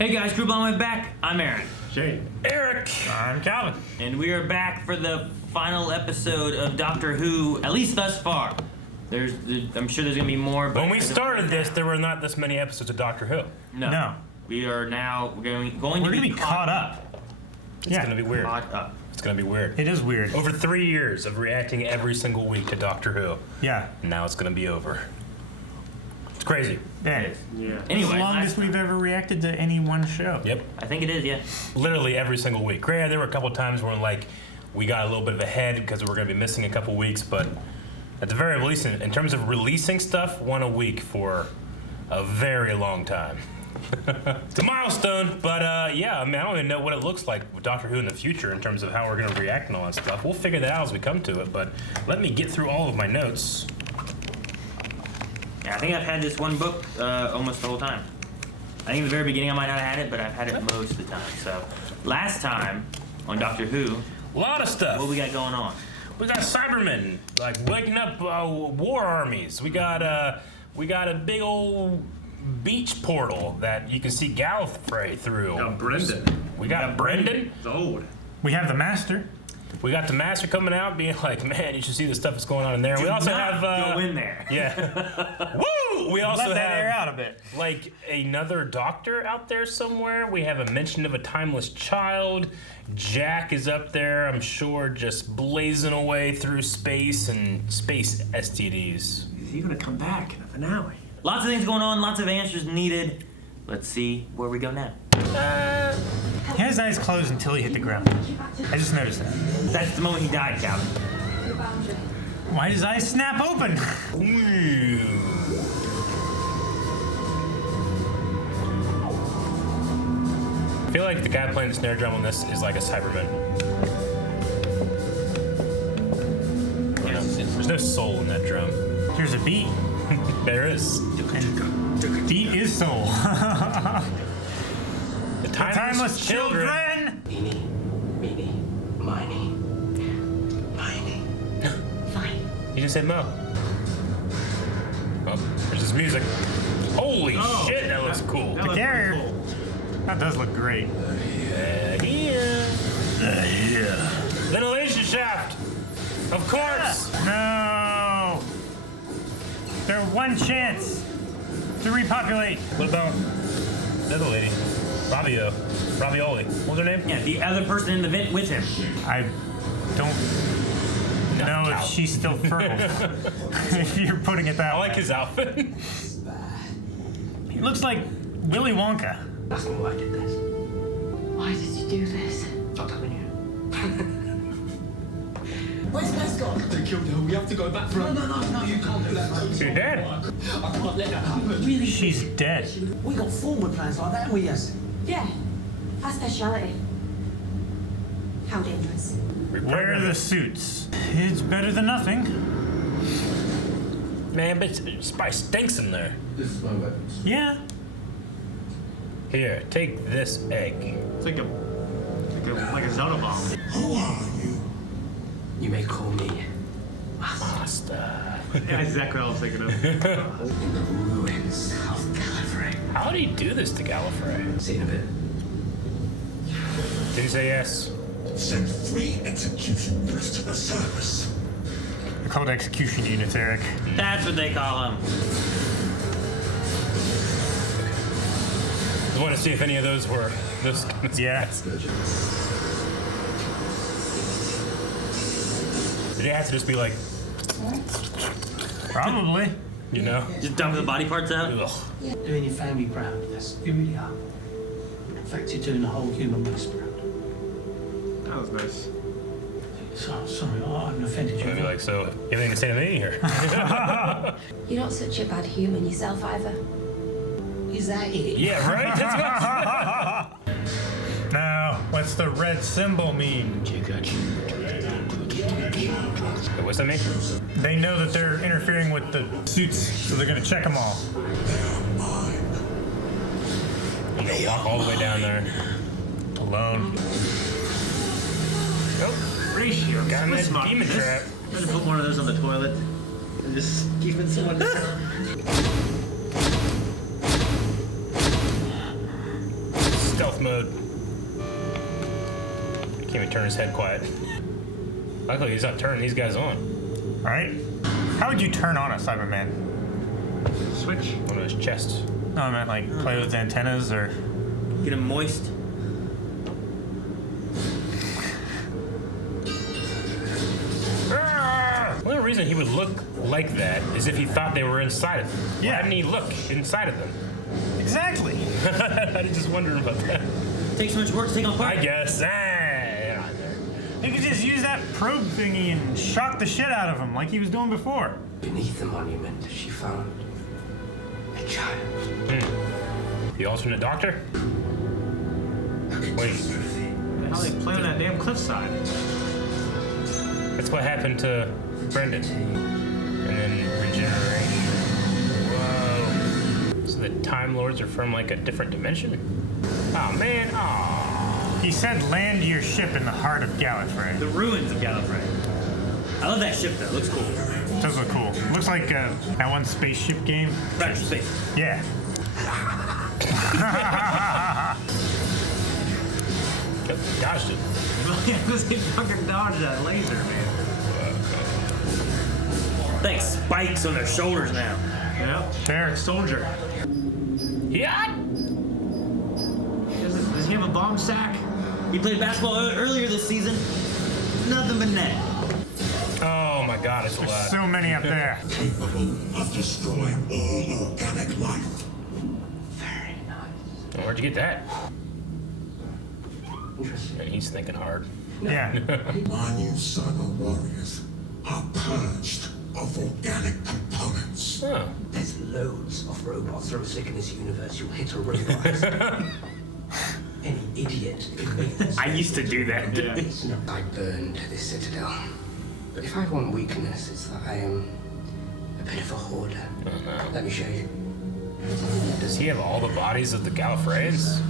Hey guys, Group on my back. I'm Aaron. Shane. Eric. I'm Calvin. And we are back for the final episode of Doctor Who, at least thus far. I'm sure there's gonna be more. But when we started this, there were not this many episodes of Doctor Who. No. We are now going to be caught up. It's gonna be weird. Caught up. It's gonna be weird. It is weird. Over 3 years of reacting every single week to Doctor Who. Yeah. Now it's gonna be over. It's crazy. Yeah. Anyway, the longest we've ever reacted to any one show. Yep. I think it is, yeah. Literally every single week. Granted, there were a couple times where we got a little bit of a head because we were gonna be missing a couple weeks, but at the very least, in terms of releasing stuff, one a week for a very long time. It's a milestone, but yeah, I mean, I don't even know what it looks like with Doctor Who in the future in terms of how we're gonna react and all that stuff. We'll figure that out as we come to it, but let me get through all of my notes. Yeah, I think I've had this one book almost the whole time. I think in the very beginning I might not have had it, but I've had it most of the time. So, last time on Doctor Who, A lot of stuff. what we got going on? We got Cybermen, like waking up war armies. We got a big old beach portal that you can see Gallifrey through. We got Brendan. We got Brendan. It's old. We have the Master. We got the Master coming out, being like, "Man, you should see the stuff that's going on in there." Do we also not have go in there. Yeah. Woo! We also Let that air have out a bit. like another Doctor out there somewhere. We have a mention of a timeless child. Jack is up there, I'm sure, just blazing away through space and space STDs. Is he gonna come back in the finale? Lots of things going on, lots of answers needed. Let's see where we go now. He had his eyes closed until he hit the ground. I just noticed that. That's the moment he died, Calvin. Why did his eyes snap open? I feel like the guy playing the snare drum on this is like a Cyberman. You know, there's no soul in that drum. Here's a beat. There is. And beat is soul. The Timeless children! Meeny, meeny, miny, miny. Fine. You just said Mo. Oh, there's this music. Holy shit, that looks cool. The carrier. That does look great. Here. Ventilation shaft. Of course. No! Their one chance to repopulate. What about the other lady? Ravioli. What's her name? Yeah, the other person in the vent with him. I don't know if she's still fertile. If you're putting it that I way. like his outfit. He looks like Willy Wonka. Ask me why I did this. Why did you do this? Not telling you. Where's Bess gone? They killed her. We have to go back for her. No, you can't do that. You're dead. I can't let that happen. Really? She's dead. We got forward plans like that, haven't we, yes? Yeah. Our speciality. How dangerous? Where are the suits? It's better than nothing. Man, but spice stinks in there. This is my weapons. Yeah. Here, take this egg. It's like a Zelda bomb. Who are you? You may call me Master. Yeah, exactly what I was thinking of. in the ruins of Gallifrey. How did he do this to Gallifrey? See you in a bit. Did he say yes? Send 3 execution units to the service. They're called execution units, Eric. That's what they call him. I want to see if any of those were those. Yeah. Did it have to just be like, Probably. you know? Just dump the body parts out. Ugh. Doing your family proud, yes. You really are. In fact, you're doing the whole human race proud. That was nice. So, sorry, I haven't offended you. I'd be like, so you have anything to say to me here? You're not such a bad human yourself either. Is that it? Yeah, right? That's what Now, what's the red symbol mean? Wait, what's that mean? They know that they're interfering with the suits, so they're gonna check them all. You gotta walk all the way down there. Alone. Oh, Ratio. got in that Smart. demon trap. I'm gonna put one of those on the toilet and just keep it someone. Stealth mode. Can't even turn his head quiet. Luckily, he's not turning these guys on. Right? How would you turn on a Cyberman? Switch. One of his chests. No, I meant like play with antennas or. Get him moist. The only reason he would look like that is if he thought they were inside of him. Yeah. Why didn't he look inside of them? Exactly. I was just wondering about that. Takes so much work to take on part. I guess. You're not there. You could just use that probe thingy and shock the shit out of him like he was doing before. Beneath the monument, she found a child. The alternate doctor? Wait, How they play on that damn cliffside? that's what happened to Brendan. And then regeneration. Whoa. So the Time Lords are from like a different dimension? Oh man, aw. He said land your ship in the heart of Gallifrey. The ruins of Gallifrey. I love that ship though. Looks cool. It does look cool. Looks like that one spaceship game. Right, space. Yeah. Dodged it. Because he fucking dodged that laser, man. Thanks, spikes on their shoulders now. Yep. There. Soldier. Yeah. Does he have a bomb sack? He played basketball earlier this season. Nothing but net. Oh my god, it's a lot. So many up there. Capable of destroying all organic life. Very nice. Where'd you get that? Interesting. And he's thinking hard. Yeah. My new cyber warriors are purged of organic components. Oh. There's loads of robots. Throw a stick in this universe, you'll hit a robot. Any idiot can make this. I used to do that. Yeah. No, I burned this citadel. But if I have one weakness, it's that I am a bit of a hoarder. Let me show you. Does he have all the bodies of the Gallifreyans?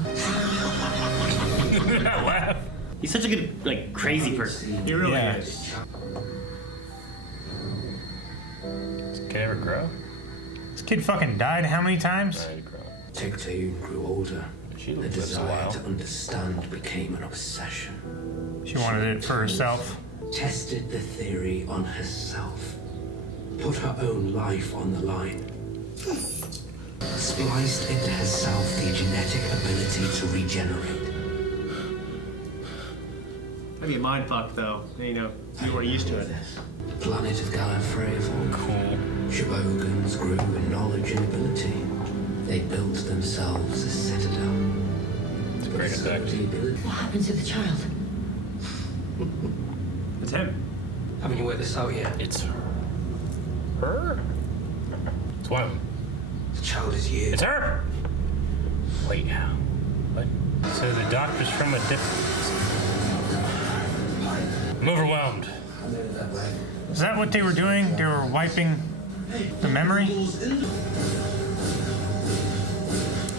That laugh. He's such a good, like, crazy person. He really Yeah. is. Does the kid ever grow? This kid fucking died how many times? He grow. Tig-Tae grew older. She The lives a desire while. to understand became an obsession. She wanted it for herself. Tested the theory on herself. Put her own life on the line. Spliced into herself the genetic ability to regenerate. That'd be a mind fuck, though. You know, you weren't used to it. Planet of Gallifrey evolved. Cool. Shibogans grew in knowledge and ability. They built themselves a citadel. It's a great effect. What happened to the child? It's him. Haven't you worked this out yet? It's her? It's one of them. The child is you. It's her! Wait, what? So the doctor's from a different... I'm overwhelmed. Is that what they were doing? They were wiping the memory?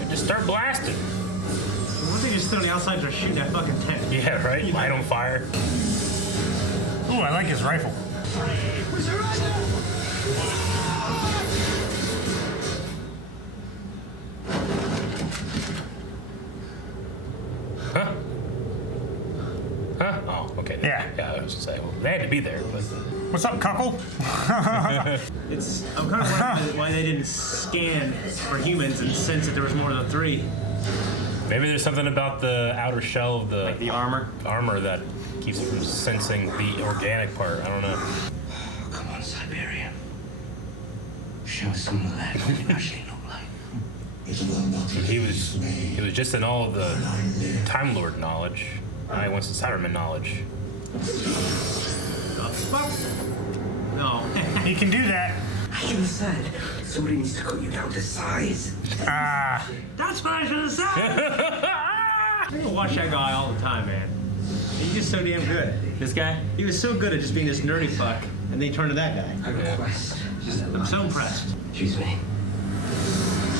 Just start blasting. Why don't they just sit on the outside and shoot that fucking tent? Yeah, right? Light on fire. Ooh, I like his rifle. Huh? Huh? Oh, okay. Yeah. Yeah, I was gonna say, well, they had to be there, but... What's up, Cuckle? I'm kind of wondering why they didn't scan for humans and sense that there was more than 3. Maybe there's something about the outer shell of the Like the armor. armor that keeps it from sensing the organic part. I don't know. Come on, Siberian. Show us some of that what you actually look like. He was just in all of the Time Lord knowledge. Now he wants the Cyberman knowledge. The fuck? No. He can do that. I should have said, somebody needs to cut you down to size. Ah, That's what I should have said! I'm gonna watch that guy all the time, man. He's just so damn good. This guy? He was so good at just being this nerdy fuck, and they turned to that guy. I request. I'm so impressed. Choose me.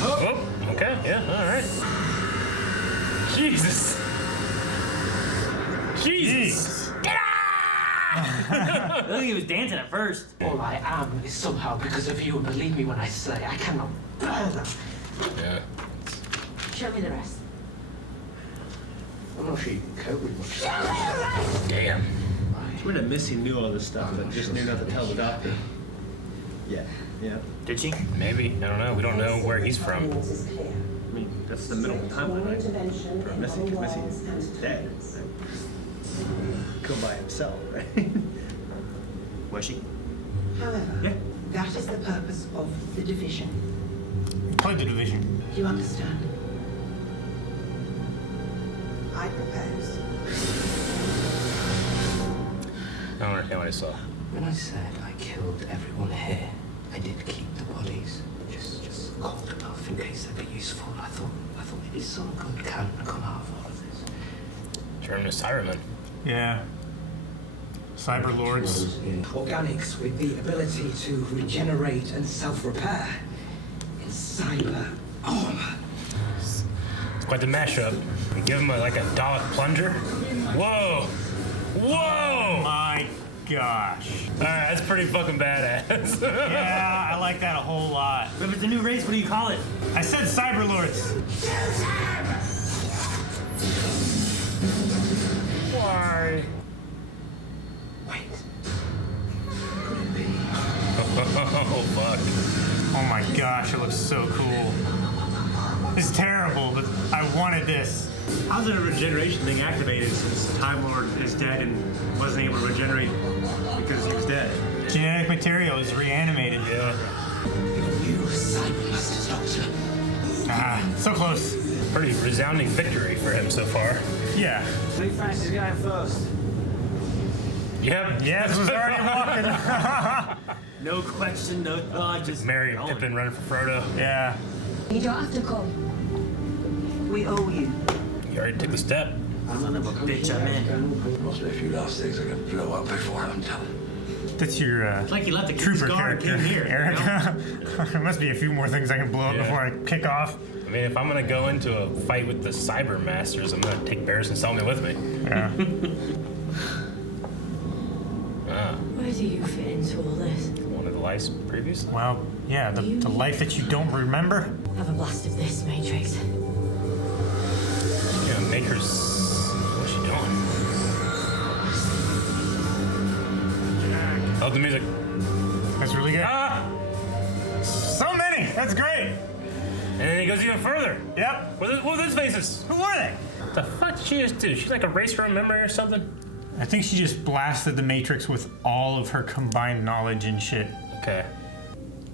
Oh, okay, yeah, all right. Jesus. Jesus. jeez. I think he was dancing at first. All I am is somehow because of you, and believe me when I say I cannot bear that. Yeah. Show me the rest. I'm not sure you can cope with much. Damn. She went to Missy knew all this stuff, but just knew not to tell the doctor. Yeah. Did she? Maybe. I don't know. We don't know where he's from. I mean, that's the middle timeline, right? For Missy, because Missy is dead. Killed by himself, right? Was she? However, Yeah. that is the purpose of the division. Play the division. Do you understand? I propose. I don't understand what I saw. When I said I killed everyone here, I did keep the bodies. Just cold enough in case they'd be useful. I thought maybe some good can come out of all of this. Turn to Cybermen. Yeah. Cyber Lords. Organics with the ability to regenerate and self-repair. In cyber armor. It's quite the mashup. We give him like a Dalek plunger. Whoa! Whoa! My gosh. Alright, that's pretty fucking badass. Yeah, I like that a whole lot. But if it's a new race, what do you call it? I said Cyber Lords. Why? Wait. Could it be? Oh, fuck. Oh my gosh, it looks so cool. It's terrible, but I wanted this. How's the regeneration thing activated since Time Lord is dead and wasn't able to regenerate because he was dead? Genetic material is reanimated. Yeah. You cybermasters, Doctor. Ah, so close. Pretty resounding victory for him so far. Yeah. Who fancies going first? Yep. Yes, was already walking. No question, no thought, just Mary and going. Pippin running for Frodo. Yeah. You don't have to come. We owe you. You already took the step. Son of a bitch, I'm in. Must be a few last things I can blow up before I'm done. That's your It's like you left the trooper King's Guard character, and came here. Eric. You know? There must be a few more things I can blow up Yeah. before I kick off. I mean, if I'm gonna go into a fight with the Cyber Masters, I'm gonna take Barris and Selmy with me. Yeah. Where do you fit into all this? One of the lives previous. Well, yeah, the life that you don't remember. Have a blast of this, Matrix. She's gonna make her. What's she doing? Oh, the music. That's really good. Ah! So many. That's great. And then it goes even further. Yep. What are those faces? Who were they? What the fuck did she just do? She like erased her own memory or something? I think she just blasted the Matrix with all of her combined knowledge and shit. Okay.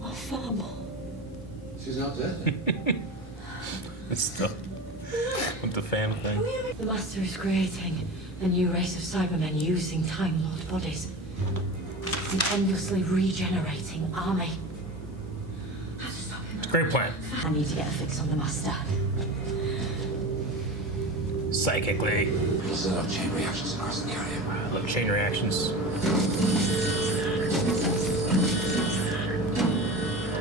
Oh, fam. She's not dead. It's still with the fam thing. The Master is creating a new race of Cybermen using Time Lord bodies. An endlessly regenerating army. I have to stop him. Great plan. I need to get a fix on the Master. Psychically. There's enough chain reactions across the area. I love chain reactions.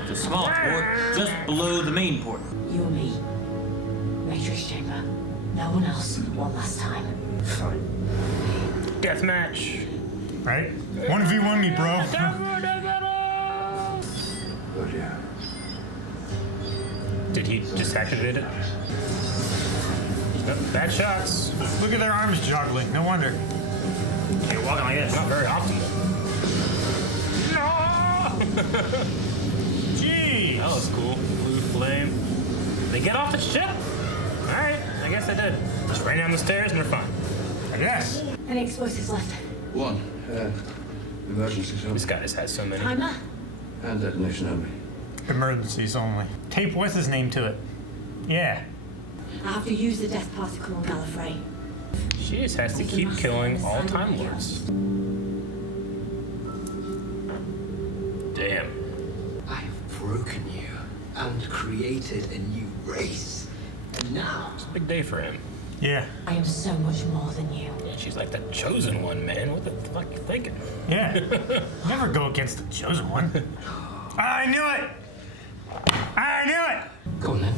The small port, just below the main port. You and me. Matrix Chamber. No one else. One last time. Deathmatch. Right? 1v1 me, bro. But yeah. Did he just activate it? Nope, bad shots. Look at their arms juggling. No wonder. You're walking like this. Not very optimal. Jeez. That was cool. Blue flame. They get off the ship? Alright, I guess they did. Just ran down the stairs and they're fine. I guess. Any explosives left? One. Emergency zone. This guy just has so many. Timer? And detonation only. Emergencies only. Tape what's his name to it. Yeah. I have to use the death particle on Gallifrey. She just has to keep killing all Time Lords. Damn. I have broken you and created a new race. And now, It's a big day for him. Yeah. I am so much more than you. Yeah, she's like the chosen one, man. What the fuck you thinking? Yeah. Never go against the chosen one. I knew it! I knew it! go on then.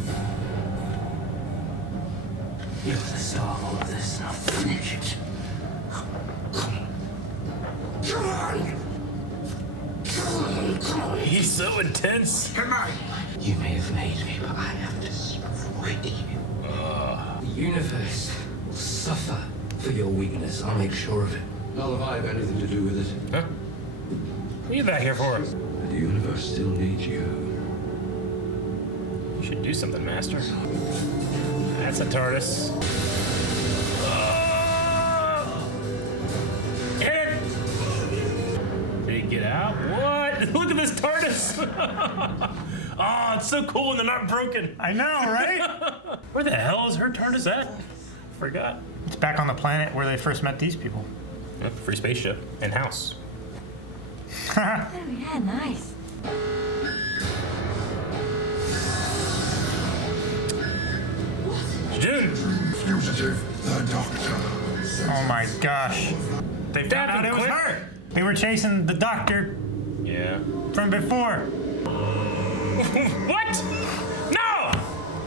You're the star of all of this, and I'll finish it. Come on. He's so intense. Come on! You may have made me, but I have destroyed you. The universe will suffer for your weakness. I'll make sure of it. None of I have anything to do with it. Huh? What are you back here for? The universe still needs you. You should do something, Master. That's a TARDIS. Hit it! Did he get out? What? Look at this TARDIS! Oh, it's so cool and they're not broken. I know, right? Where the hell is her TARDIS at? Forgot. It's back on the planet where they first met these people. Free spaceship and house. Oh, yeah, nice. June. Fugitive, the Doctor. Oh my gosh. They found out it was her. They were chasing the Doctor Yeah. from before. What? No!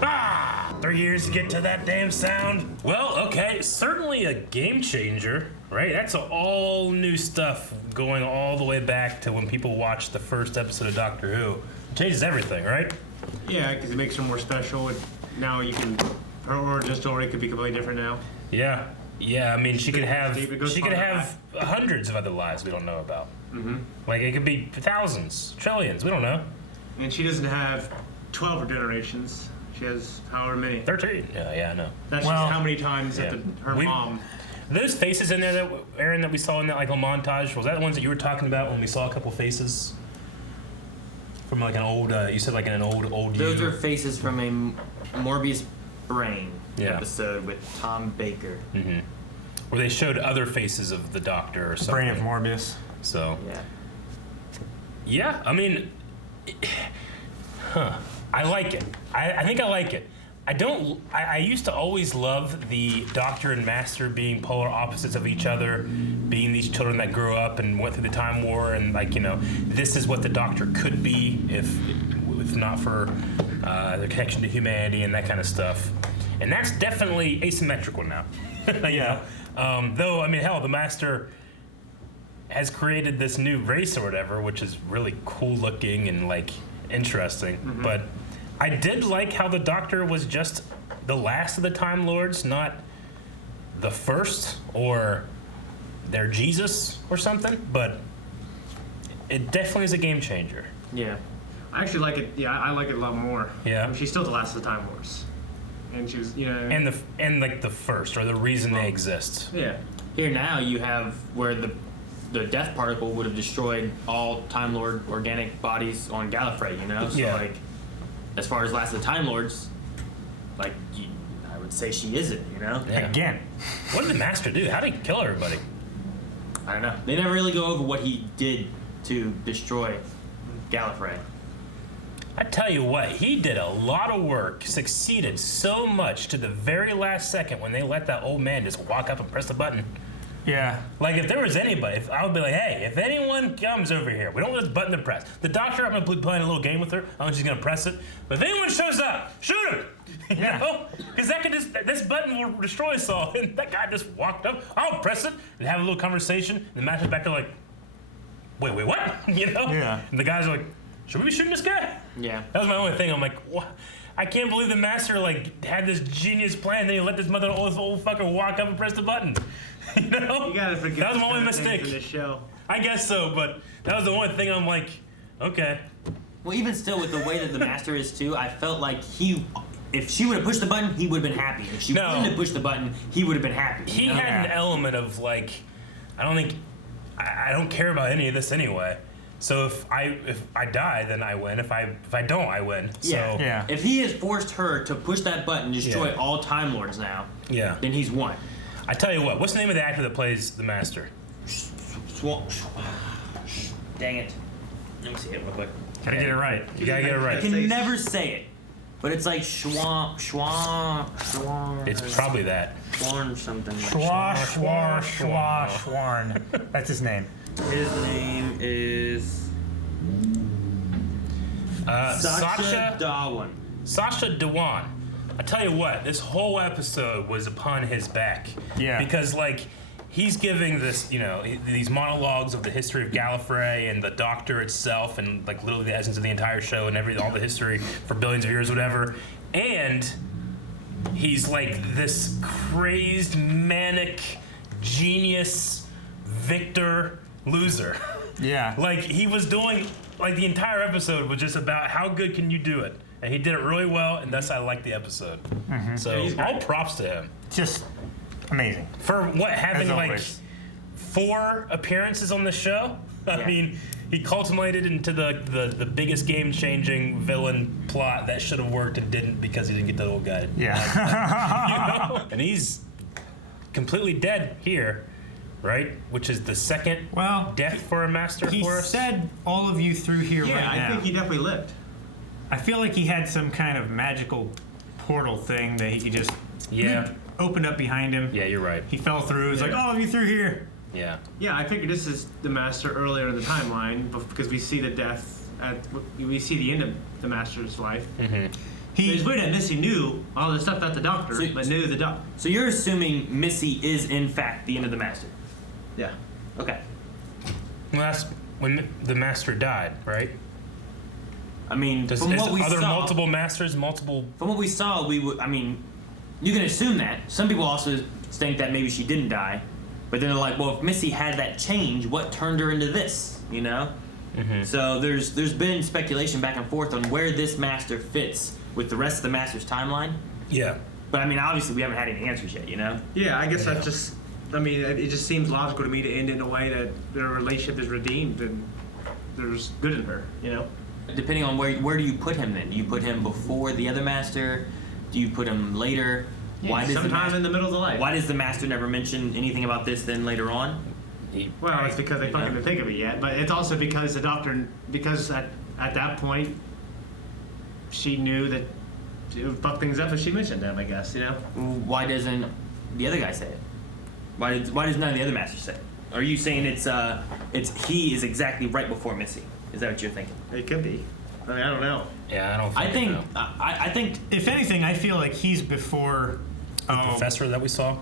Ah! 3 years to get to that damn sound. Well, okay, certainly a game changer, right? That's all new stuff going all the way back to when people watched the first episode of Doctor Who. It changes everything, right? Yeah, because it makes her more special. And now you can, her origin story could be completely different now. Yeah. Yeah, I mean, she could have It goes she could farther have hundreds of other lives we don't know about. Mm-hmm. Like it could be thousands, trillions. We don't know. And she doesn't have 12 generations. She has however many. 13. Yeah, I know. That's Well, just how many times that her We- mom. Those faces in there, that Aaron, that we saw in that like a montage, was that the ones that you were talking about when we saw a couple faces from like an old? You said like in an old. Those you. are faces from a Morbius Brain Yeah. episode with Tom Baker. Mm-hmm. Where they showed other faces of the Doctor or something. Brain of Morbius. So Yeah. yeah, I mean, I like it. I think I like it. I used to always love the Doctor and Master being polar opposites of each other, being these children that grew up and went through the Time War, and like, you know, this is what the Doctor could be if not for the connection to humanity and that kind of stuff. And that's definitely asymmetrical now. You know? Though, I mean, hell, the Master has created this new race or whatever, which is really cool looking and like interesting. Mm-hmm. But I did like how the Doctor was just the last of the Time Lords, not the first or their Jesus or something. But it definitely is a game changer. Yeah. I actually like it. Yeah, I like it a lot more. Yeah. I mean, she's still the last of the Time Lords. And she was, you know. And like the first or the reason they exist. Yeah. Here now you have where the death particle would have destroyed all Time Lord organic bodies on Gallifrey, you know? So Yeah. like, as far as Last of the Time Lords, like, I would say she isn't, you know? Yeah. Again. What did the Master do? How did he kill everybody? I don't know. They never really go over what he did to destroy Gallifrey. I tell you what, he did a lot of work, succeeded so much to the very last second when they let that old man just walk up and press the button. Yeah. Like, if there was anybody, I would be like, hey, if anyone comes over here, we don't want this button to press. The Doctor, I'm going to be playing a little game with her. I don't know if she's going to press it. But if anyone shows up, shoot him! You know? Because that could just, this button will destroy us all. And that guy just walked up, I'll press it, and have a little conversation. And the Master's back there like, wait, what? You know? Yeah. And the guys are like, should we be shooting this guy? Yeah. That was my only thing. I'm like, what? I can't believe the Master like had this genius plan. Then he let this old fucker walk up and press the button. You know? You gotta forget. That was my only those kind of things mistake. in this show. I guess so, but that was the one thing I'm like, okay. Well, even still, with the way that the Master is too, I felt like if she would have pushed the button, he would have been happy. If she wouldn't have pushed the button, he would have been happy. He you know? had an element of like, I don't care about any of this anyway. So if I die, then I win. If I don't, I win. Yeah. So, Yeah. If he has forced her to push that button, destroy Yeah. all Time Lords now, Yeah. then he's won. I tell you what, what's the name of the actor that plays the Master? Dang it. Let me see it real quick. Gotta get it right. You gotta get it I right. can never say it, but it's like Schwan. It's probably that. Schwan something. Schwarn. That's his name. His name is Sacha Dhawan. Sacha Dhawan. I tell you what, this whole episode was upon his back. Yeah. Because like he's giving this, you know, these monologues of the history of Gallifrey and the Doctor itself, and like literally the essence of the entire show and all the history for billions of years, whatever. And he's like this crazed, manic, genius, victor, loser. Yeah. Like he was doing, like the entire episode was just about how good can you do it, and he did it really well, and thus I liked the episode. So all props to him Just amazing. for what having As like always. 4 appearances on the show. I Yeah. mean, he culminated into the biggest game-changing villain plot that should have worked and didn't because he didn't get the little guy. Yeah. You know? And he's completely dead here, right? Which is the second Well, death for a master he for us. said all of you through here Yeah, right now. I think he definitely lived. I feel like he had some kind of magical portal thing that he could just Yeah. opened up behind him. Yeah, you're right. He fell through. It was like, Yeah. all of you through here. Yeah. Yeah, I figured this is the Master earlier in the timeline because we see the death we see the end of the Master's life. It's weird that Missy knew all the stuff about the Doctor, So- but knew the Doctor. So you're assuming Missy is in fact the end of the Master. Yeah. Okay. Well, that's when the master died, right? I mean, Does, from is what we other saw, multiple masters, multiple? from what we saw, we would. I mean, you can assume that. Some people also think that maybe she didn't die, but then they're like, well, if Missy had that change, what turned her into this? You know. So there's been speculation back and forth on where this Master fits with the rest of the Master's timeline. Yeah. But I mean, obviously, we haven't had any answers yet. You know. Yeah, I guess that's just. I mean, it just seems logical to me to end in a way that their relationship is redeemed and there's good in her. You know. Depending on where do you put him then? Do you put him before the other Master? Do you put him later? Why does the Sometime Master, in the middle of the life. Why does the Master never mention anything about this then later on? Well, it's because they fucking didn't think of it yet, but it's also because the Doctor, because at that point, she knew that it would fuck things up if she mentioned them. I guess, you know. Why doesn't the other guy say it? Why does none of the other Masters say it? Are you saying it's he is exactly right before Missy? Is that what you're thinking? It could be. I mean, I don't know. Yeah, I don't. I think know. I think If anything, I feel like he's before. The professor that we saw.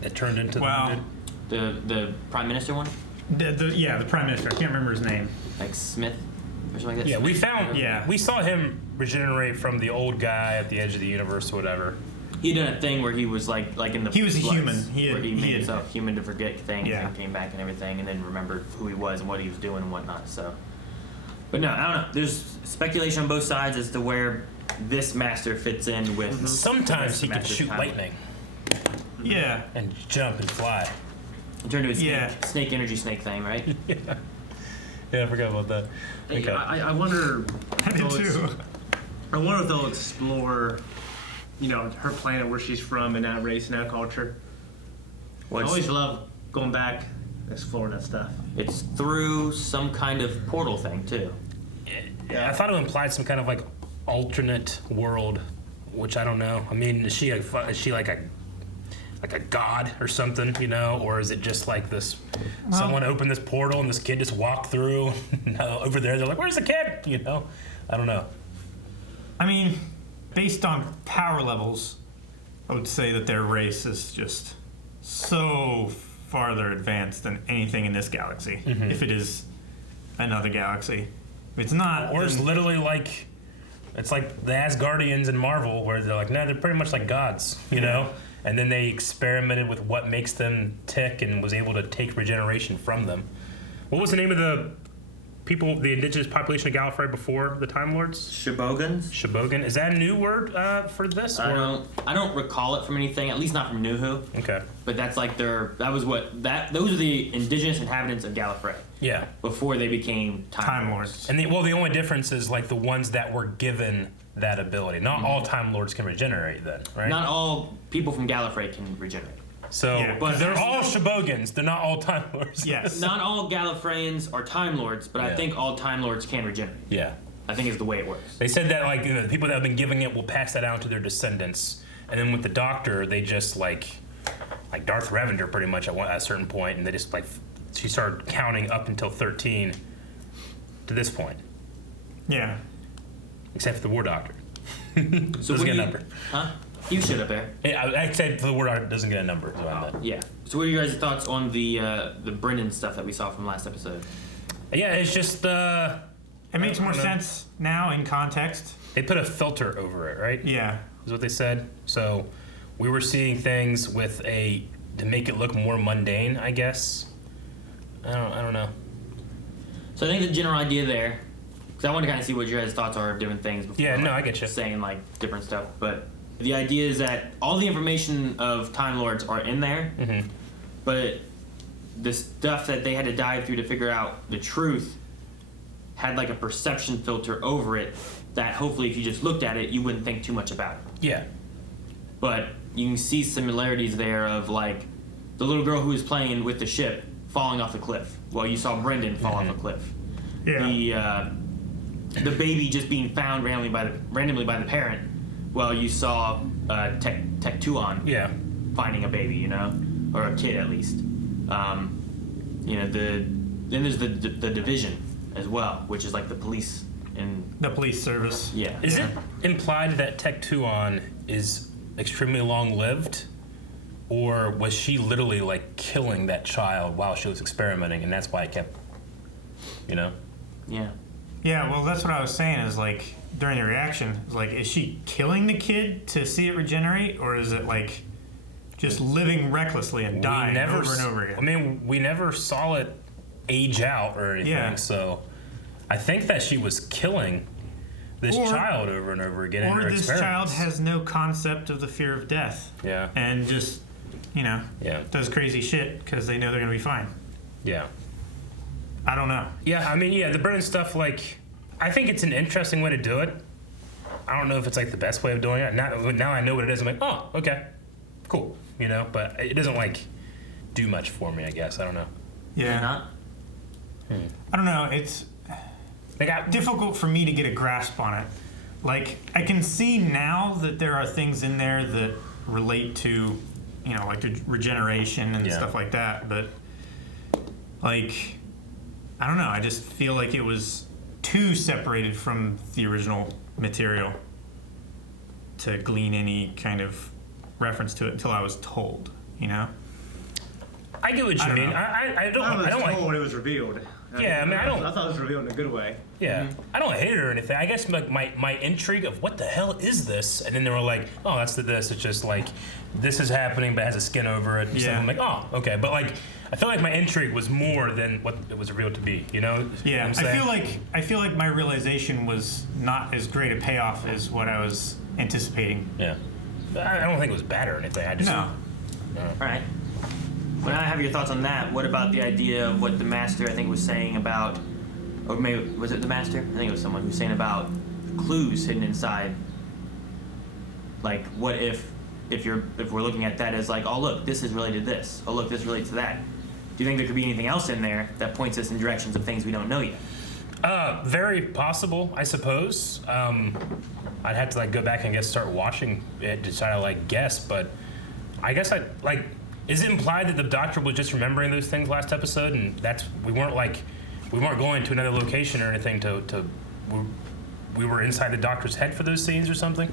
That turned into Wow. the Prime Minister one, the Prime Minister. I can't remember his name. like Smith or something like that. Yeah, we found. Yeah. We saw him regenerate from the old guy at the edge of the universe or whatever. He done a thing where he was like in the He was a Bloods, human. He where had- he he made had- himself human to forget things Yeah. and came back and everything, and then remembered who he was and what he was doing and whatnot. So, but no, I don't know. There's speculation on both sides as to where this Master fits in with. Sometimes he could Master's shoot timeline. lightning Yeah. and jump and fly. He turned into a Yeah. snake energy snake thing, right? Yeah, I forgot about that. Hey, Okay. I wonder. I did if they'll too. I wonder if they'll explore, you know, her planet, where she's from, and that race and that culture. I always love going back, exploring that stuff. It's through some kind of portal thing too. Yeah, I thought it implied some kind of like alternate world, which I don't know. I mean, is she like a god or something, you know, or is it just like this? Someone opened this portal and this kid just walked through. No, over there they're like, "Where's the kid?" You know, I don't know. I mean, based on power levels, I would say that their race is just so farther advanced than anything in this galaxy. If it is another galaxy, if it's not. Or it's then- literally like, it's like the Asgardians in Marvel, where they're like, no, they're pretty much like gods, you know? And then they experimented with what makes them tick and was able to take regeneration from them. What was the name of the people, the indigenous population of Gallifrey before the Time Lords? Shibogans. Shibogan. Is that a new word for this? I don't recall it from anything, at least not from New Who. Okay. But that's like those are the indigenous inhabitants of Gallifrey Yeah. before they became Time Lords. And the only difference is like the ones that were given that ability. Not all Time Lords can regenerate then, right? Not all people from Gallifrey can regenerate. So, Yeah, but they're that's- all Shibogans. They're not all Time Lords. Yes. Not all Gallifreyans are Time Lords, but I Yeah. think all Time Lords can regenerate. Yeah. I think is the way it works. They said that like the people that have been giving it will pass that down to their descendants, and then with the Doctor, they just like Darth Revander pretty much at a certain point, and they just like she started counting up until 13 to this point, Yeah. except for the War Doctor. So Doesn't get a number. Huh? You shit up there. I said the War Doctor doesn't get a number. Is what I meant. Yeah. So what are your guys' thoughts on the Brennan stuff that we saw from last episode? Yeah, it's just It makes I more don't know. sense now in context. they put a filter over it, right? Yeah. is what they said. So we were seeing things to make it look more mundane, I guess. I don't know. So I think the general idea there, because I want to kind of see what your guys' thoughts are of different things before Yeah, no, I get you. saying like different stuff. But the idea is that all the information of Time Lords are in there, but the stuff that they had to dive through to figure out the truth had like a perception filter over it that hopefully if you just looked at it, you wouldn't think too much about it. Yeah. But you can see similarities there of like the little girl who was playing with the ship falling off the cliff. Well, you saw Brendan fall off a cliff. Yeah. The baby just being found randomly by the parent. Well, you saw Tech Tuon finding a baby, you know, or a kid at least. Then there's the division as well, which is like the police and The police service. yeah. Is it implied that Tech Tuon is extremely long-lived? Or was she literally like killing that child while she was experimenting, and that's why it kept, Yeah. Yeah, well, that's what I was saying is like during the reaction, it's like, is she killing the kid to see it regenerate, or is it like just living recklessly and dying over and over again? I mean, we never saw it age out or anything, so I think that she was killing this child over and over again. Or this child has no concept of the fear of death. Yeah. And just, does crazy shit because they know they're going to be fine. Yeah. I don't know. Yeah, I mean, the Brennan stuff, like, I think it's an interesting way to do it. I don't know if it's, like, the best way of doing it. Now I know what it is. I'm like, oh, okay, cool, But it doesn't, like, do much for me, I guess. I don't know. Yeah. Not? I don't know. It's difficult for me to get a grasp on it. Like, I can see now that there are things in there that relate to, like regeneration and stuff like that. But, like, I don't know. I just feel like it was too separated from the original material to glean any kind of reference to it until I was told, I get what you mean. I don't like when it was revealed. Yeah, I mean, I thought it was revealed in a good way. Yeah, I don't hate it or anything. I guess like my intrigue of what the hell is this, and then they were like, oh, that's this. It's just like this is happening, but it has a skin over it. So I'm like, oh, okay. But like, I feel like my intrigue was more than what it was revealed to be. Yeah, what I'm I feel like my realization was not as great a payoff as what I was anticipating. Yeah, I don't think it was bad or anything. I just no. All right. When I have your thoughts on that, what about the idea of what the master, I think, was saying about, or maybe, was it the master? I think it was someone who was saying about clues hidden inside. Like, what if we're looking at that as like, oh look, this is related to this. Oh look, this relates to that. Do you think there could be anything else in there that points us in directions of things we don't know yet? Very possible, I suppose. I'd have to like go back and start watching it to try to like guess, but I guess is it implied that the doctor was just remembering those things last episode, and we weren't going to another location or anything we were inside the doctor's head for those scenes or something?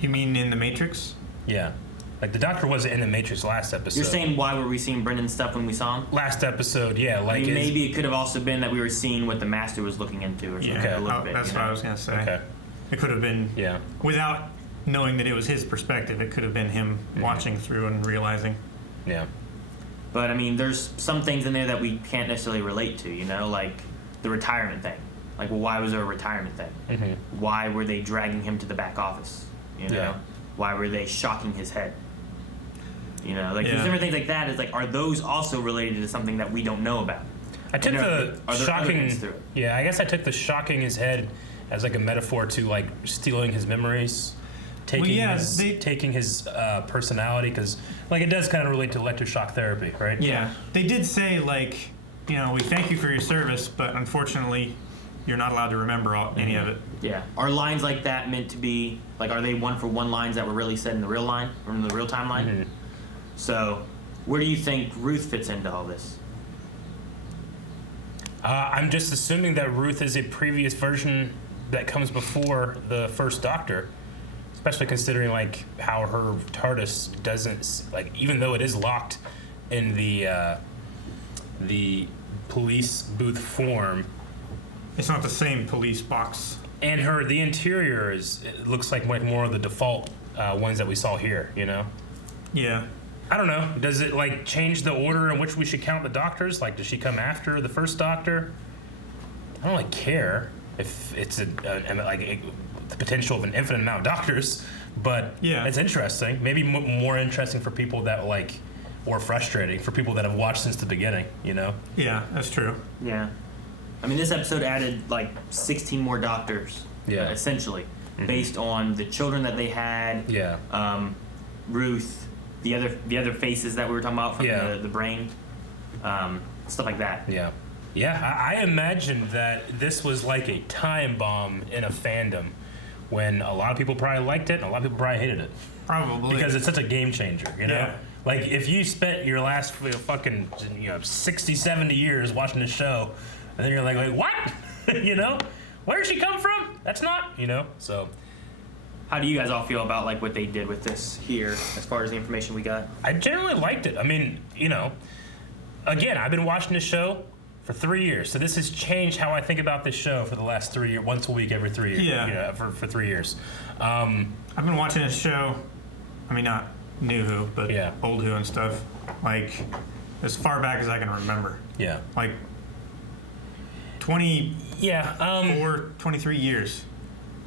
You mean in the Matrix? Yeah. Like the doctor wasn't in the Matrix last episode. You're saying why were we seeing Brendan's stuff when we saw him? Last episode, yeah. Like I mean, maybe it could have also been that we were seeing what the master was looking into or something. Yeah, a little bit, that's what I was going to say. Okay. It could have been, without knowing that it was his perspective, it could have been him watching through and realizing. Yeah. But I mean, there's some things in there that we can't necessarily relate to, like the retirement thing. Like, well, why was there a retirement thing? Mm-hmm. Why were they dragging him to the back office? Yeah. Why were they shocking his head? There's different things like that. Is like, are those also related to something that we don't know about? I took the shocking. Yeah, I guess I took the shocking his head as like a metaphor to like stealing his memories, taking his personality, because like it does kind of relate to electroshock therapy, right? Yeah, they did say like, we thank you for your service, but unfortunately, you're not allowed to remember any of it. Yeah, are lines like that meant to be like? Are they one-for-one lines that were really said in the real line or in the real timeline? Mm-hmm. So, where do you think Ruth fits into all this? I'm just assuming that Ruth is a previous version that comes before the first Doctor, especially considering like how her TARDIS doesn't like, even though it is locked in the police booth form. It's not the same police box. And the interior it looks like more of the default ones that we saw here, you know? Yeah. I don't know. Does it like change the order in which we should count the doctors? Like, does she come after the first doctor? I don't really care if it's the potential of an infinite amount of doctors, but it's interesting. Maybe more interesting for people that or frustrating for people that have watched since the beginning, you know? Yeah, that's true. Yeah. I mean, this episode added 16 more doctors, essentially, based on the children that they had. Yeah. Ruth, the other faces that we were talking about from the brain, stuff like that. Yeah. Yeah, I imagined that this was like a time bomb in a fandom when a lot of people probably liked it and a lot of people probably hated it. Probably. Because it's such a game changer, you know? Yeah. Like, if you spent your last fucking 60, 70 years watching this show, and then you're like what? You know? Where did she come from? That's not, you know? So, how do you guys all feel about what they did with this here, as far as the information we got? I generally liked it. I mean, you know, again, I've been watching this show for 3 years, so this has changed how I think about this show for the last 3 years, once a week every 3 years. Yeah. You know, for 3 years. I've been watching this show, I mean, not new Who, but old Who and stuff, as far back as I can remember. Yeah. 24, 23 years.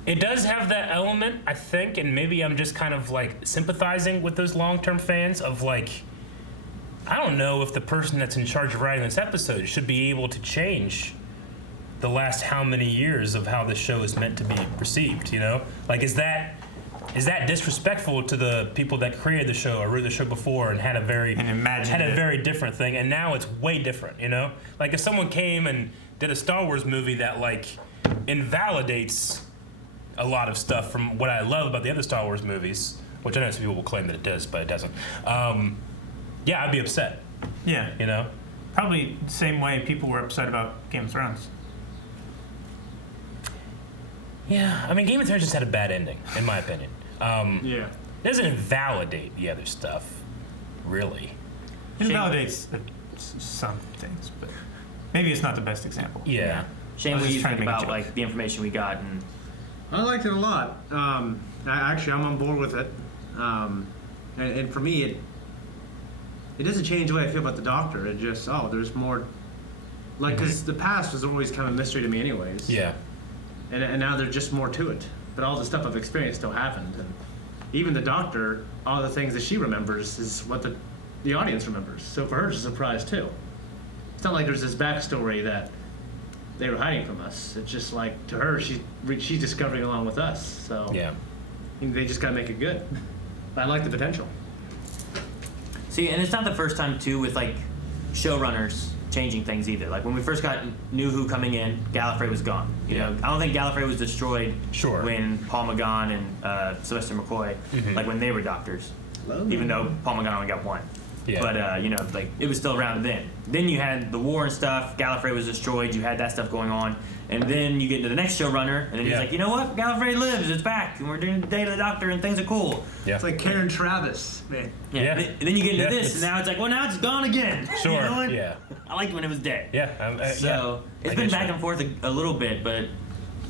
It does have that element, I think, and maybe I'm just kind of sympathizing with those long-term fans of I don't know if the person that's in charge of writing this episode should be able to change the last how many years of how this show is meant to be perceived, you know? Is that disrespectful to the people that created the show or wrote the show before and had a very different thing, and now it's way different, you know? If someone came and did a Star Wars movie that invalidates a lot of stuff from what I love about the other Star Wars movies, which I know some people will claim that it does, but it doesn't. Yeah, I'd be upset. Yeah. You know? Probably the same way people were upset about Game of Thrones. Yeah, I mean, Game of Thrones just had a bad ending, in my opinion. Yeah. It doesn't invalidate the other stuff, really. It invalidates some things, but maybe it's not the best example. Yeah. Shane, what do you think about the information we got? And I liked it a lot. I'm on board with it. And for me, it doesn't change the way I feel about the Doctor. It just there's more. Because the past was always kind of a mystery to me, anyways. Yeah. And now there's just more to it. But all the stuff I've experienced still happened, and even the Doctor, all the things that she remembers is what the audience remembers. So for her, it's a surprise too. It's not like there's this backstory that they were hiding from us. It's just to her, she's discovering along with us. So yeah, they just gotta make it good. But I like the potential. See, and it's not the first time too with showrunners changing things either. When we first got New Who coming in, Gallifrey was gone. You know, I don't think Gallifrey was destroyed when Paul McGann and Sylvester McCoy, when they were doctors. Even though Paul McGann only got one. Yeah. But it was still around then. Then you had the war and stuff. Gallifrey was destroyed. You had that stuff going on, and then you get into the next showrunner, and then he's like, you know what? Gallifrey lives. It's back, and we're doing the Day of the Doctor, and things are cool. Yeah. It's like Karen Travis, man. Yeah. And then you get into this, and now it's now it's gone again. Sure. You know what? Yeah. I liked when it was dead. Yeah. So it's been back and forth a little bit, but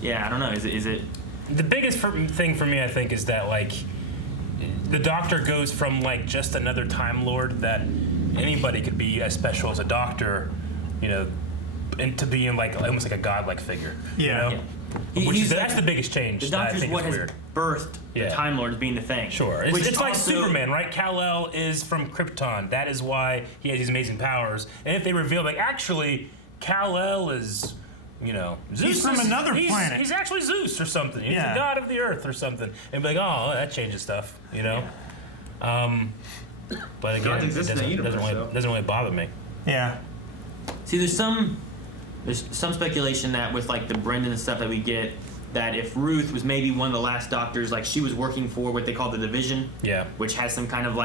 yeah, I don't know. Is it? The biggest thing for me, I think, is that the Doctor goes from just another Time Lord that anybody could be as special as a Doctor, you know, into being almost like a godlike figure. Yeah. You know? That's the biggest change. The Doctor's that I think what is has weird. Birthed the Time Lords being the thing. Sure. It's like Superman, right? Kal-El is from Krypton. That is why he has these amazing powers. And if they reveal actually Kal-El is, you know, Zeus. He's from another planet. He's actually Zeus or something. He's the god of the earth or something. And be oh, that changes stuff, you know? Yeah. But again, it doesn't really bother me. Yeah. See, there's some speculation that with the Brendan and stuff that we get, that if Ruth was maybe one of the last Doctors, she was working for what they call the Division, which has some kind of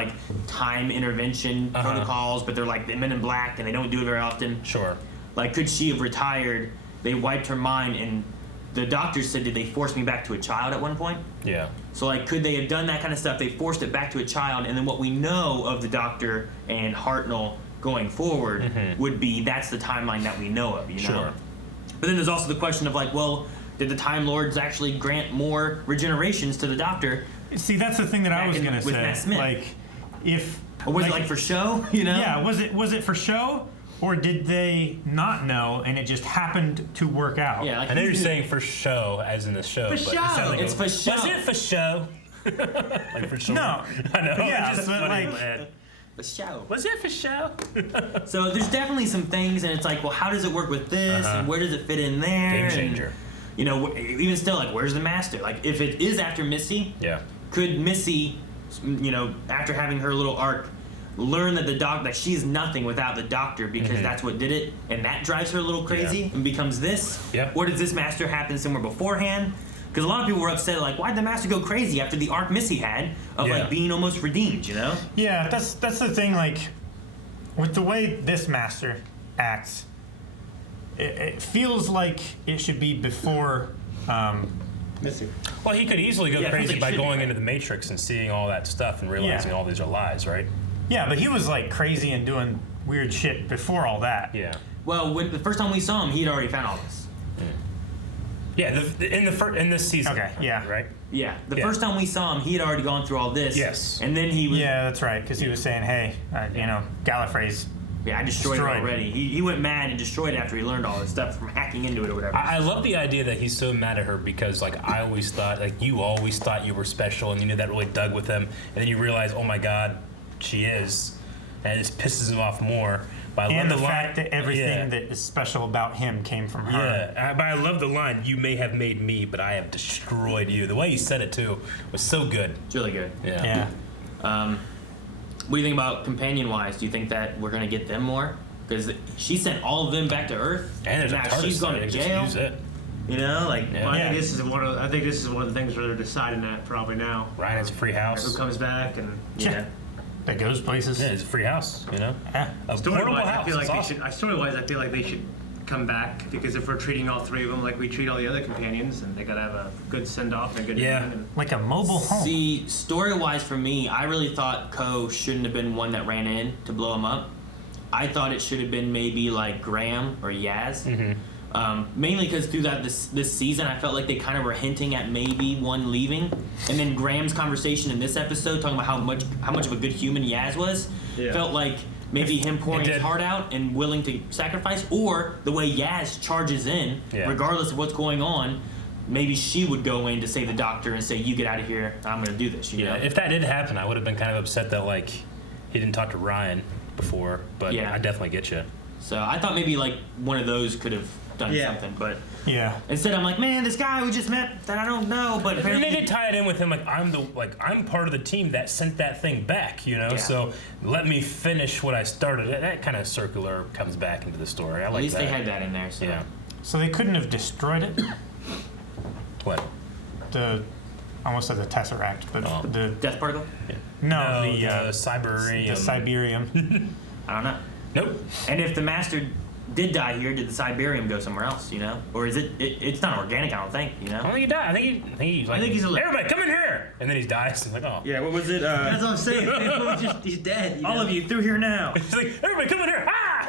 time intervention protocols, but they're the Men in Black, and they don't do it very often. Sure. Could she have retired? They wiped her mind, and the Doctors said, did they force me back to a child at one point? Yeah. So could they have done that kind of stuff? They forced it back to a child, and then what we know of the Doctor and Hartnell going forward would be that's the timeline that we know of, you know? Sure. But then there's also the question of well, did the Time Lords actually grant more regenerations to the Doctor? See, that's the thing that I was gonna with Matt say. Smith. Like, if Or was it like for show? You know? Yeah, was it for show, or did they not know and it just happened to work out? Yeah, like I know you're saying for show, as in the show. For but show. It sounds like It's for show. Was it for show? Like for sure. No. I know. Yeah, it's just but funny in like- my head. For show. Was it for show? So there's definitely some things, and it's like, well, how does it work with this, and where does it fit in there? Game and, changer. you know, even still, like, where's the Master? Like, if it is after Missy, Yeah. could Missy, you know, after having her little arc, learn that that she's nothing without the Doctor because that's what did it, and that drives her a little crazy Yeah. and becomes this? Yeah. Or does this Master happen somewhere beforehand? Because a lot of people were upset, like, why'd the Master go crazy after the arc Missy had of Yeah. like being almost redeemed? You know? Yeah, that's the thing. Like, with the way this Master acts, it feels like it should be before. Missy. Well, he could easily go Yeah, it feels crazy like by shit, going right? into the Matrix and seeing all that stuff and realizing Yeah. all these are lies, right? Yeah, but he was like crazy and doing weird shit before all that. Yeah. Well, when the first time we saw him, he'd already found all this. Yeah, in this season. Okay, yeah. Right? Yeah, the Yeah. first time we saw him, he had already gone through all this. Yes. And then he was, Yeah, that's right. Because he was saying, "Hey, you know, Gallifrey's." I destroyed it Destroyed. already. He went mad and destroyed it after he learned all this stuff from hacking into it or whatever. I love the idea that he's so mad at her because, like, I always thought, like, you always thought you were special and you knew that really dug with him. And then you realize, oh my God, she is. And it just pisses him off more. But I And the love fact that everything yeah. that is special about him came from her. Yeah, but I love the line, you may have made me, but I have destroyed you. The way he said it, too, was so good. It's really good. Yeah. Yeah. What do you think about companion-wise? Do you think that we're going to get them more? Because she sent all of them back to Earth. And there's a now TARDIS she's gone there, to you can jail. just use it. You know, like, Yeah. Well, Yeah. I think this is one of the things where they're deciding that probably now. Ryan has a free Who house. comes back and yeah. That goes places. Yeah, it's a free house, you know? Yeah. A portable story-wise, house. I feel like it's they awesome. should. Story-wise, I feel like they should come back because if we're treating all three of them like we treat all the other companions, and they gotta have a good send-off and a good Yeah. ending. And Like a mobile home. See, story-wise for me, I really thought Ko shouldn't have been one that ran in to blow him up. I thought it should have been maybe like Graham or Yaz. Mainly because through this season, I felt like they kind of were hinting at maybe one leaving, and then Graham's conversation in this episode talking about how much of a good human Yaz was, Yeah. felt like maybe him pouring It his did. heart out and willing to sacrifice, or the way Yaz charges in, Yeah. regardless of what's going on. Maybe she would go in to save the Doctor and say, "You get out of here. I'm going to do this." You Yeah, know? if that did happen, I would have been kind of upset that, like, he didn't talk to Ryan before, but Yeah. I definitely get you. So I thought maybe like one of those could have done Yeah. something, but Yeah. instead I'm like, man, this guy we just met that I don't know, but And apparently they did tie it in with him, I'm part of the team that sent that thing back, you know. Yeah. So let me finish what I started. That kind of circular comes back into the story. I at like least that. they had that in there. So Yeah. So they couldn't have destroyed it. What? I almost said the Tesseract, but Oh. the Death particle? no, the the Cyberium. the Siberium. I don't know. Nope. And if the Master did die here, did the Cyberium go somewhere else? You know, or is it's not organic? I don't think. You I don't know. think he died. I think he's like, I think he's a- everybody come in here, and then he dies. He's like, oh. Yeah. What was it? that's what I'm saying. He's dead. all of you through here now. He's like, everybody come in here! Ah!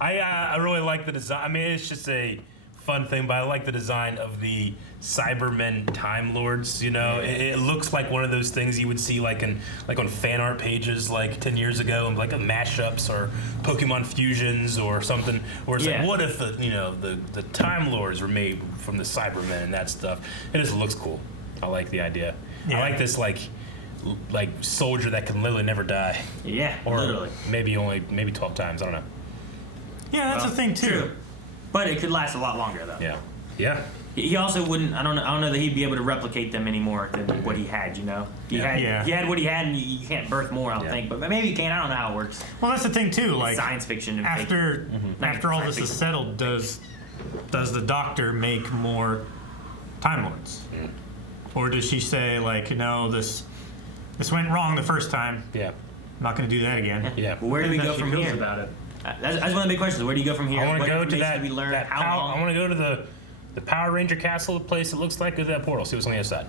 I really like the design. I mean, it's just a fun thing, but I like the design of the Cybermen Time Lords. You know, it looks like one of those things you would see like on fan art pages like 10 years ago, and like a mashups or Pokemon fusions or something. Or it's Yeah. like, what if the Time Lords were made from the Cybermen and that stuff? It just looks cool. I like the idea. Yeah. I like this like soldier that can literally never die. Yeah. Or literally. maybe 12 times. I don't know. Yeah, that's the thing too. True. But it could last a lot longer though. Yeah. Yeah. He also wouldn't. I don't know that he'd be able to replicate them anymore than what he had. You know, he Yeah. had what he had, and you can't birth more. I don't Yeah. think, but maybe you can. I don't know how it works. Well, that's the thing too. Like Science fiction and fake. after all Science this is fiction. settled, does the Doctor make more Time Lords, or does she say like, no, this went wrong the first time. Yeah. I'm not going to do that again. Yeah. Well, where do we Depends go how she from feels here? about it. That's one of the big questions. Where do you go from here? I want What to go to information that. did we learn? that How pow- long? I want to go to the Power Ranger castle, the place it looks like, go to that portal. See what's on the other side.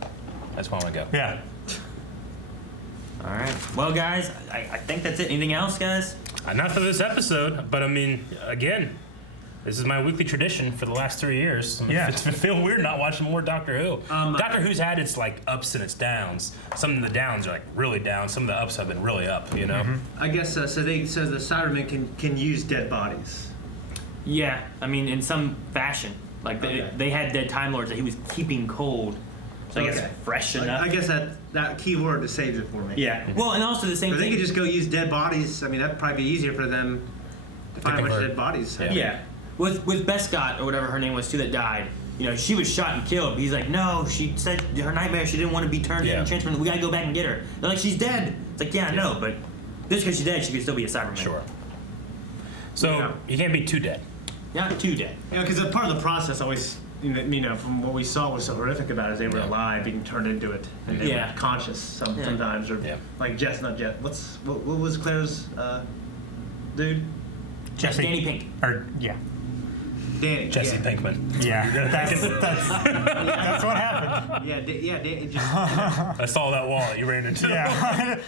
That's where I want to go. Yeah. All right. Well, guys, I think that's it. Anything else, guys? Not for this episode, but I mean, again, This is my weekly tradition for the last 3 years. Yeah. It's been feeling weird not watching more Doctor Who. Doctor Who's had its like ups and its downs. Some of the downs are like really down. Some of the ups have been really up. You know. I guess so. So the Cybermen can use dead bodies. Yeah, I mean, in some fashion. Like, they had dead Time Lords that he was keeping cold. So I guess fresh enough. I guess that key word just saves it for me. Yeah. Well, and also the same But thing. they could just go use dead bodies. I mean, that'd probably be easier for them to find a bunch of dead bodies. Yeah. With Bescott, or whatever her name was, too, that died, you know, she was shot and killed. But he's like, no, she said her nightmare, she didn't want to be turned into transferred. We gotta go back and get her. They're like, she's dead. It's like, yeah, I know, but just because she's dead, she could still be a Cyberman. Sure. So you can't be too dead. Not too dead. Yeah, because part of the process always, you know, from what we saw was so horrific about it is they were alive, being turned into it, and they were conscious sometimes, or like not Jess. What was Claire's dude? Jesse. Danny Pink. Or Danny. Jesse Pinkman. Yeah, that's what happened. I saw that wall that you ran into. Yeah.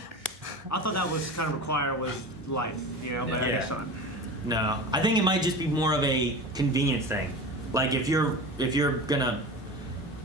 I thought that was kind of required was life, you know, but I guess not. No, I think it might just be more of a convenience thing. Like if you're gonna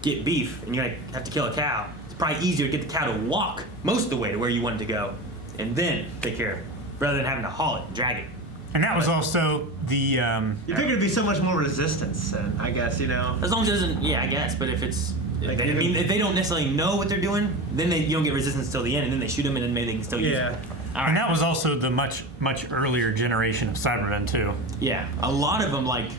get beef and you're gonna have to kill a cow, it's probably easier to get the cow to walk most of the way to where you want it to go, and then take care of it, rather than having to haul it and drag it. And that was also the. You figure it'd be so much more resistance, and I guess, you know. As long as it doesn't, I guess. But if it's, if they don't necessarily know what they're doing, then you don't get resistance till the end, and then they shoot them, and then maybe they can still use it. And that was also the much earlier generation of Cybermen too. Yeah, a lot of them, like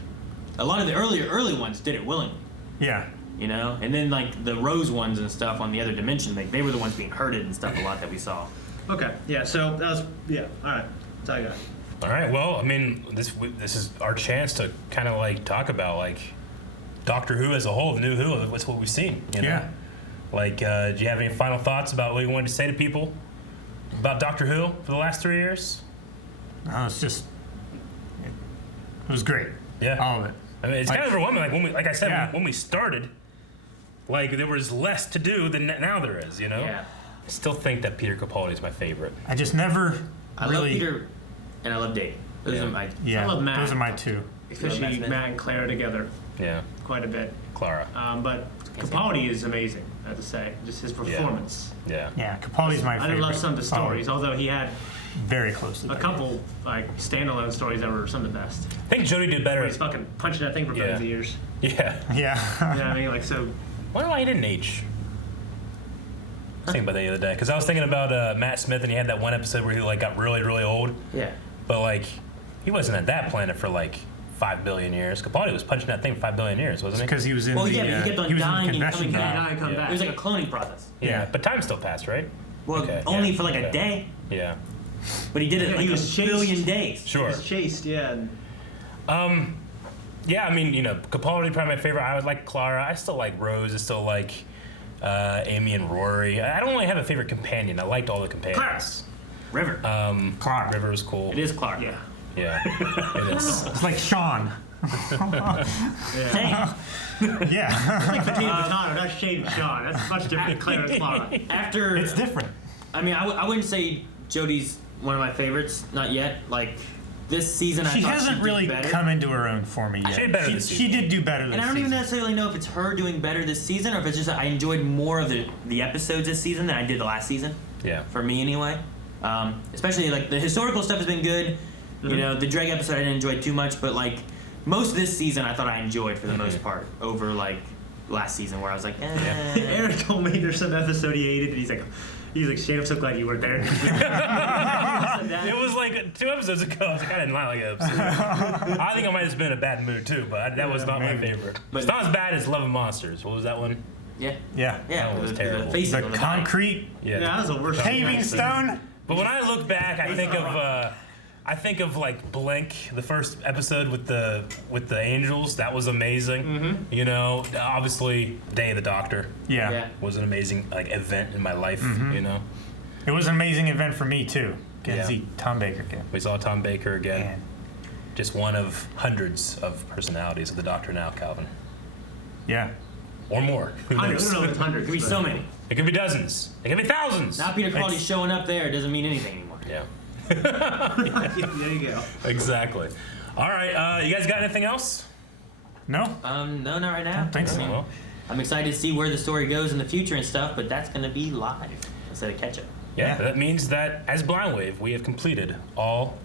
a lot of the early ones, did it willingly. Yeah. You know, and then like the Rose ones and stuff on the other dimension, like they were the ones being herded and stuff a lot that we saw. Okay. Yeah. So that was all right. That's all I got. All right. Well, I mean, this is our chance to kind of like talk about like Doctor Who as a whole, the new Who. What's what we've seen. You know? Yeah. Like, do you have any final thoughts about what you wanted to say to people about Doctor Who for the last 3 years? No, it's just it was great. Yeah. All of it. I mean, it's kind of overwhelming. Like I said, when we started, like there was less to do than now there is. You know. Yeah. I still think that Peter Capaldi is my favorite. I just never. I love Peter, and I love Dave. Those are my. Yeah. I love Matt. Those are my two. Especially Matt and Claire together. Yeah. Quite a bit. Clara. But Capaldi is amazing, I have to say. Just his performance. Yeah. Yeah. Capaldi's my favorite. I love some of the stories, although he had very close to a couple like standalone stories that were some of the best. I think Jodie did better. He's fucking punching that thing for billions of years. Yeah. Yeah. You know what I mean? Like, so. I wonder why he didn't age. I was thinking about that the other day because I was thinking about Matt Smith, and he had that one episode where he like got really, really old. Yeah. But like, he wasn't at that planet for like 5 billion years. Capaldi was punching that thing for 5 billion years, wasn't he? Because he was in but he kept on dying and coming back. back. It was like a cloning process. Yeah, but time still passed, right? Well, only for like a day. Yeah. But he did it like he was a billion days. Sure. He was chased, yeah. Yeah, I mean, you know, Capaldi probably my favorite. I would like Clara. I still like Rose. I still like Amy and Rory. I don't really have a favorite companion. I liked all the companions. River. Clara. River was cool. It is Clark. Yeah. Yeah, it is. It's like Sean. Hey. Yeah. Like potato potato, that's Shane and Sean. That's much different than Claire and Clara. After It's different. I mean, I wouldn't say Jodie's one of my favorites. Not yet. Like this season, She I thought hasn't she really did better. come into her own for me yet. She did better this She season. did do better this And I don't even season. necessarily know if it's her doing better this season or if it's just that I enjoyed more of the episodes this season than I did the last season. Yeah. For me, anyway. Especially like the historical stuff has been good. You know, the Dreg episode I didn't enjoy too much, but like most of this season I thought I enjoyed for the most part over like last season where I was like, Eric told me there's some episode he hated, and he's like, Shane, I'm so glad you weren't there. It was like 2 episodes ago. I was like, I didn't like that episode. I think I might have been in a bad mood too, but that was not my favorite. But it's not as bad as Love and Monsters. What was that one? Yeah. Yeah. That was terrible. The, faces The on the concrete Yeah. that was the worst. paving stone. But when I look back, I think of like Blink, the first episode with the angels. That was amazing. You know, obviously Day of the Doctor. Yeah. Was an amazing like event in my life. You know, It was an amazing event for me too. Getting to Yeah. see Tom Baker again. we saw Tom Baker again. Man. Just one of hundreds of personalities of the Doctor now, Calvin, Yeah. or more. Who I knows? don't know if it's hundreds. It could be so many. It could be dozens. It could be thousands. Now Peter Capaldi's showing up there doesn't mean anything anymore. Yeah. There you go. Exactly. All right, you guys got anything else? No? No, not right now. Thanks. Well, I'm excited to see where the story goes in the future and stuff, but that's gonna be live instead of catch up. yeah, that means that as Blind Wave, we have completed all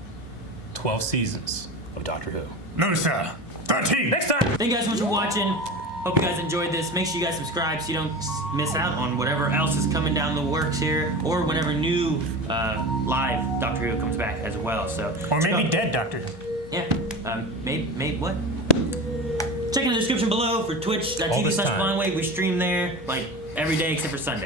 12 seasons of Doctor Who. No, sir. 13. Next time! Thank you guys so much for watching. Hope you guys enjoyed this. Make sure you guys subscribe so you don't miss out on whatever else is coming down the works here, or whenever new live Doctor Who comes back as well. So Or check maybe out- dead Doctor Who. Yeah. Maybe what? Check in the description below for All this twitch.tv/blindwave. time. We stream there like every day except for Sunday.